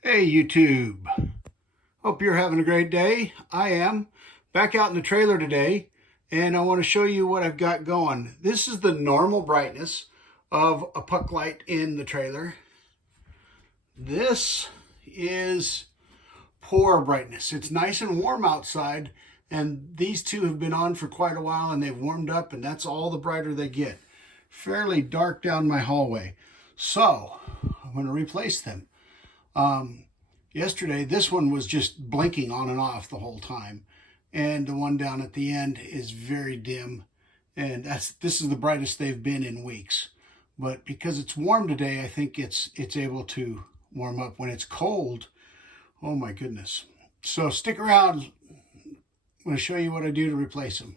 Hey YouTube, hope you're having a great day. I am back out in the trailer today and I want to show you what I've got going. This is the normal brightness of a puck light in the trailer. This is poor brightness. It's nice and warm outside and these two have been on for quite a while and they've warmed up and that's all the brighter they get. Fairly dark down my hallway. So I'm going to replace them. Yesterday, this one was just blinking on and off the whole time. And the one down at the end is very dim. And this is the brightest they've been in weeks. But because it's warm today, I think it's able to warm up. When it's cold, oh my goodness. So stick around. I'm going to show you what I do to replace them.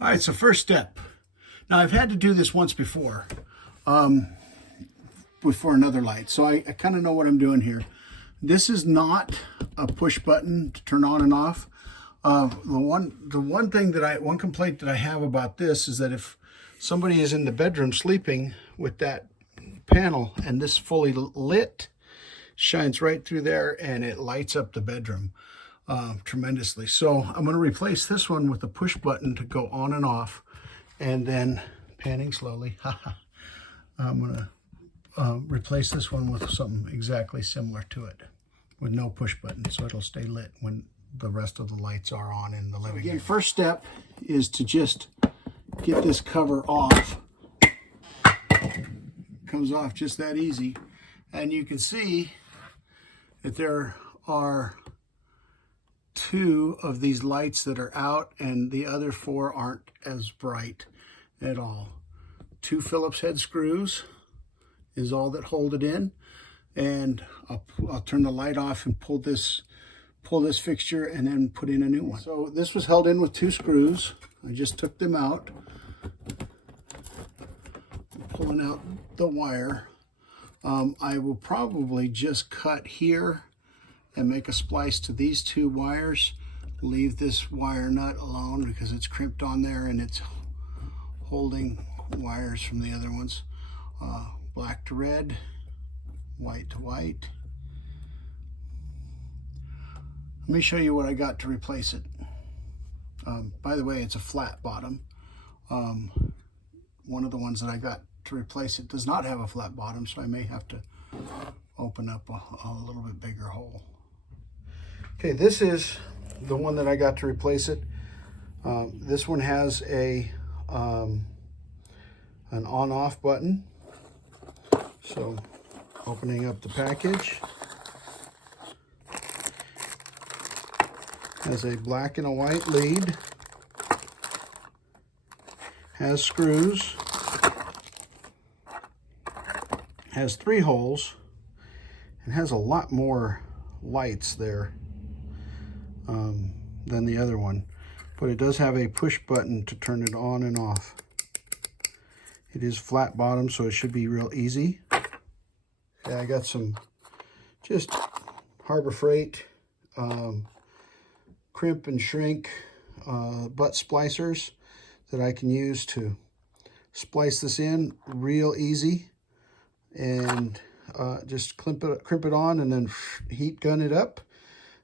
All right, so first step. Now I've had to do this once before, before another light, so I kind of know what I'm doing here. This is not a push button to turn on and off. One complaint that I have about this is that if somebody is in the bedroom sleeping with that panel and this fully lit, shines right through there and it lights up the bedroom tremendously. So I'm going to replace this one with a push button to go on and off, and then panning slowly. I'm going to replace this one with something exactly similar to it with no push button, so it'll stay lit when the rest of the lights are on in the living room. First step is to just get this cover off. Comes off just that easy, and you can see that there are two of these lights that are out and the other four aren't as bright at all. Two Phillips head screws is all that hold it in, and I'll turn the light off and pull this fixture and then put in a new one. So this was held in with two screws. I just took them out, pulling out the wire. I will probably just cut here and make a splice to these two wires. Leave this wire nut alone because it's crimped on there and it's holding wires from the other ones. Black to red, white to white. Let me show you what I got to replace it. By the way, it's a flat bottom. One of the ones that I got to replace it does not have a flat bottom, so I may have to open up a little bit bigger hole. Okay, this is the one that I got to replace it. This one has an on-off button. So, opening up the package, has a black and a white lead, has screws, has 3 holes, and has a lot more lights there than the other one, but it does have a push button to turn it on and off. It is flat bottom, so it should be real easy. Yeah, I got some just Harbor Freight crimp and shrink butt splicers that I can use to splice this in real easy, and just crimp it on and then heat gun it up.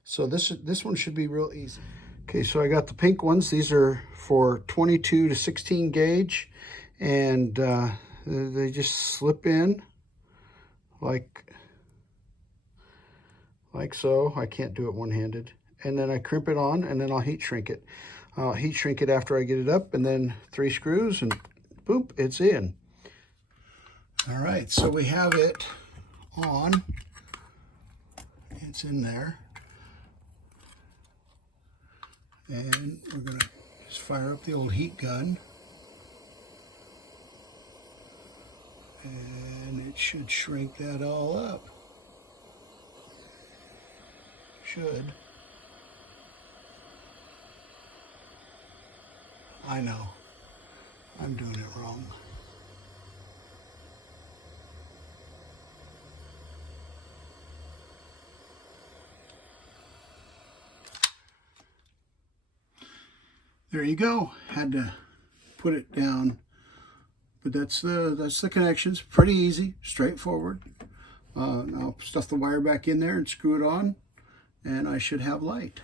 So this one should be real easy. Okay, so I got the pink ones. These are for 22 to 16 gauge, and they just slip in like so. I can't do it one-handed. And then I crimp it on, and then I'll heat shrink it. I'll heat shrink it after I get it up, and then 3 screws, and boop, it's in. All right, so we have it on. It's in there. And we're going to just fire up the old heat gun. And it should shrink that all up. Should. I know. I'm doing it wrong. There you go. Had to put it down, but that's the connections. Pretty easy, straightforward. I'll stuff the wire back in there and screw it on, and I should have light.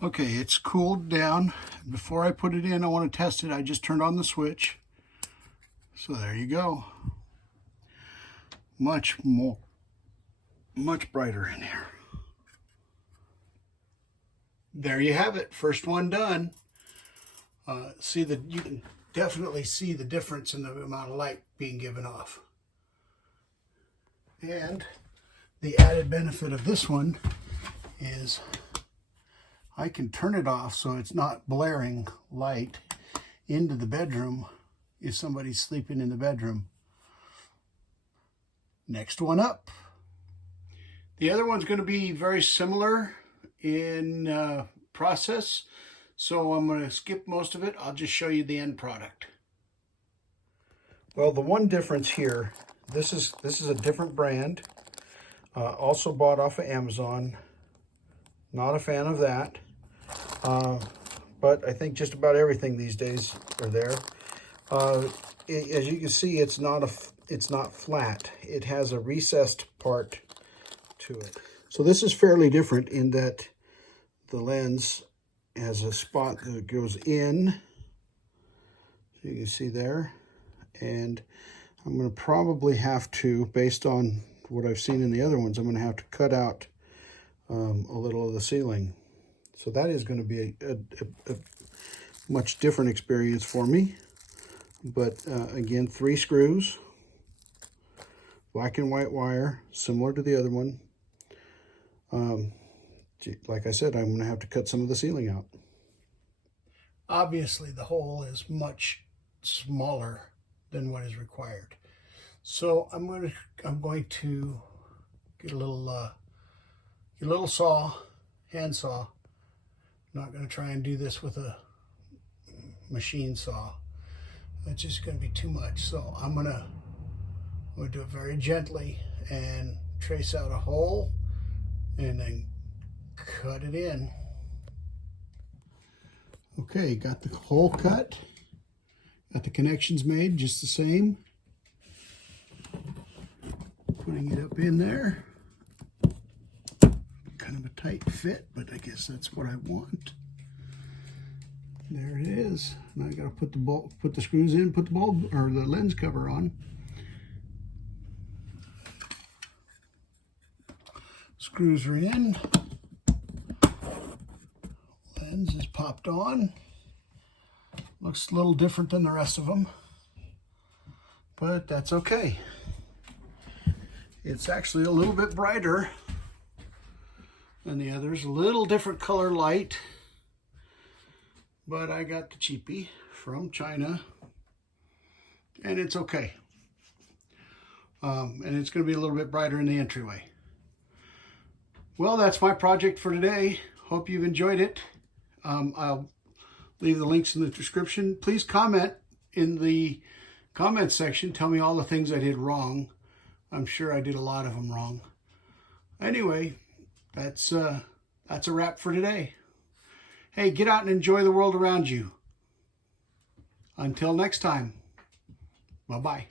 Okay, it's cooled down. Before I put it in, I want to test it. I just turned on the switch. So there you go. Much brighter in here. There you have it. First one done. You can definitely see the difference in the amount of light being given off. And the added benefit of this one is I can turn it off so it's not blaring light into the bedroom if somebody's sleeping in the bedroom. Next one up. The other one's going to be very similar in process, so I'm going to skip most of it. I'll just show you the end product. Well, the one difference here, this is a different brand, also bought off of Amazon. Not a fan of that, but I think just about everything these days are there. As you can see, it's not flat. It has a recessed part to it. So this is fairly different in that the lens has a spot that goes in, so you can see there, and I'm going to probably have to, based on what I've seen in the other ones, I'm going to have to cut out a little of the ceiling. So that is going to be a much different experience for me. But again, 3 screws, black and white wire, similar to the other one. Like I said, I'm going to have to cut some of the ceiling out. Obviously, the hole is much smaller than what is required. So I'm going to get a little saw, hand saw. I'm not going to try and do this with a machine saw. It's just going to be too much. So I'm going to do it very gently and trace out a hole and then cut it in. Okay, got the hole cut. Got the connections made just the same. Putting it up in there. Kind of a tight fit, but I guess that's what I want. There it is. Now I got to put the screws in, put the bulb or the lens cover on. Screws are in. Lens is popped on. Looks a little different than the rest of them, but that's okay. It's actually a little bit brighter than the others. A little different color light, but I got the cheapie from China, and it's okay. And it's going to be a little bit brighter in the entryway. Well, that's my project for today. Hope you've enjoyed it. I'll leave the links in the description. Please comment in the comment section. Tell me all the things I did wrong. I'm sure I did a lot of them wrong. Anyway, that's a wrap for today. Hey, get out and enjoy the world around you. Until next time, bye-bye.